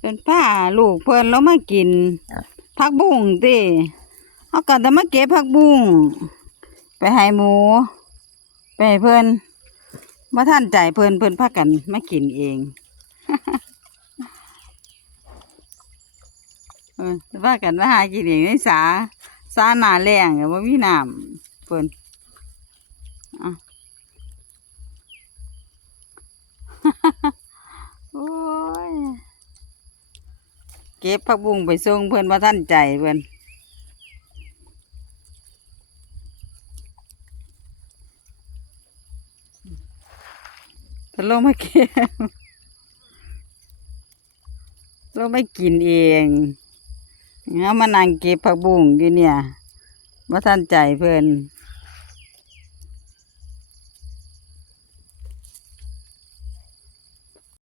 เป็นผ้าลูกเพิ่นแล้วมากินผักบุ้งติเอาก็จะมาเก็บผักบุ้งไปให้หมูไปให้เพิ่นบ่ทันใจเพิ่นพากันมากินเองพากันมาหากินเองในสาหน้าแล้งก็บ่มีน้ำเพิ่นอ่ะ โอ้ยเก็บผักบุ้งไปส่งเพิ่นบ่ทันใจเพิ่นลงมาเก็บลงมากินเองเอามานั่งเก็บผักบุ้งอยู่เนี่ยบ่ทันใจเพิ่น